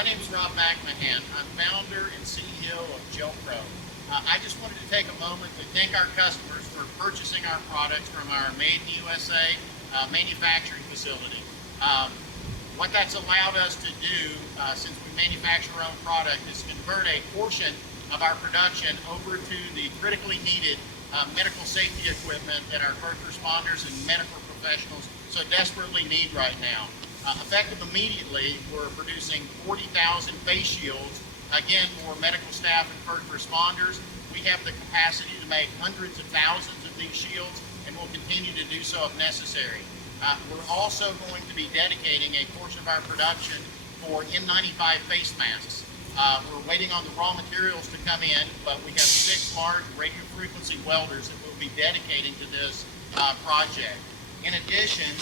My name is Robb McMahan. I'm founder and CEO of GelPro. I just wanted to take a moment to thank our customers for purchasing our products from our Made in USA manufacturing facility. What that's allowed us to do, since we manufacture our own product, is convert a portion of our production over to the critically needed medical safety equipment that our first responders and medical professionals so desperately need right now. Effective immediately, we're producing 40,000 face shields, again, for medical staff and first responders. We have the capacity to make hundreds of thousands of these shields, and we'll continue to do so if necessary. We're also going to be dedicating a portion of our production for N95 face masks. We're waiting on the raw materials to come in, but we have 6 large radio frequency welders that we'll be dedicating to this project. In addition,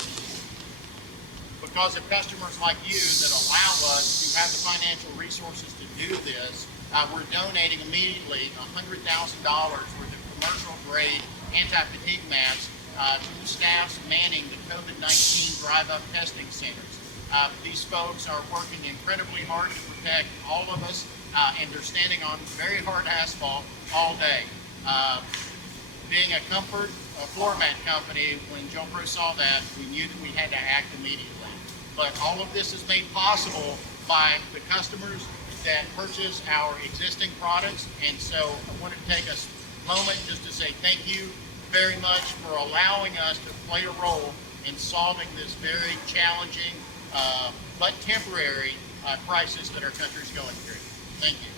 because of customers like you that allow us to have the financial resources to do this, we're donating immediately $100,000 worth of commercial grade anti-fatigue masks to the staffs manning the COVID-19 drive-up testing centers. These folks are working incredibly hard to protect all of us, and they're standing on very hard asphalt all day. Being a comfort floor mat company, when GelPro saw that, we knew that we had to act immediately. But all of this is made possible by the customers that purchase our existing products. And so I wanted to take a moment just to say thank you very much for allowing us to play a role in solving this very challenging but temporary crisis that our country is going through. Thank you.